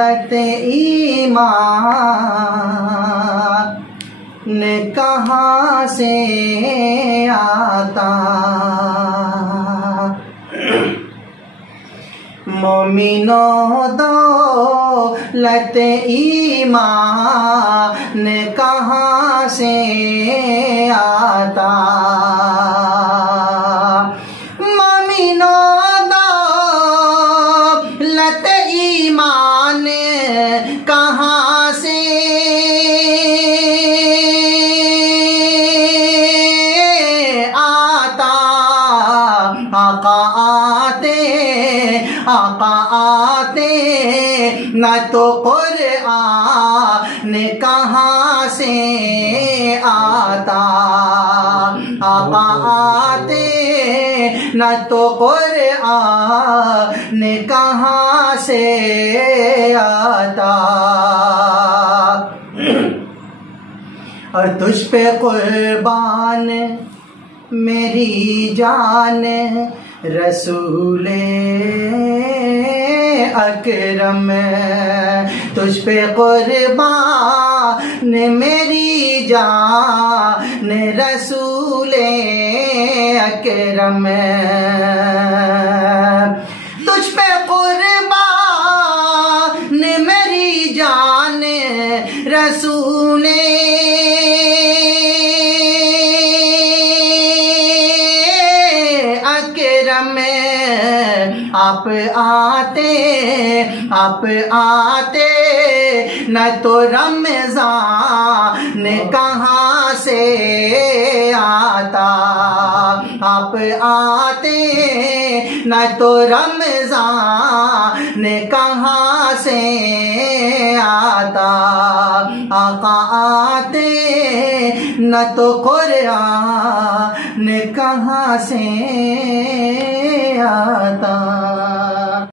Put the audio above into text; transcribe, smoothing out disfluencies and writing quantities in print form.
दौलत ईमान कहाँ से आता। मोमिनों दौलत ईमान कहाँ से आता। मोमिनों दौलत ईमान कहाँ से आता। आका आते न तो कुरान कहाँ से आता। आका आते न तो कुरान कहाँ से आता। और तुझ पे कुर्बान मेरी जान रसूले अकरम। तुझ पे कुर्बान मेरी जान रसूले अकरम। तुझ पे कुर्बान मेरी जान रसूले आप आते न तो रमज़ान कहाँ से आता। आप आते न तो रमज़ान कहाँ से आता। आका आते न तो कुरान कहाँ से आता।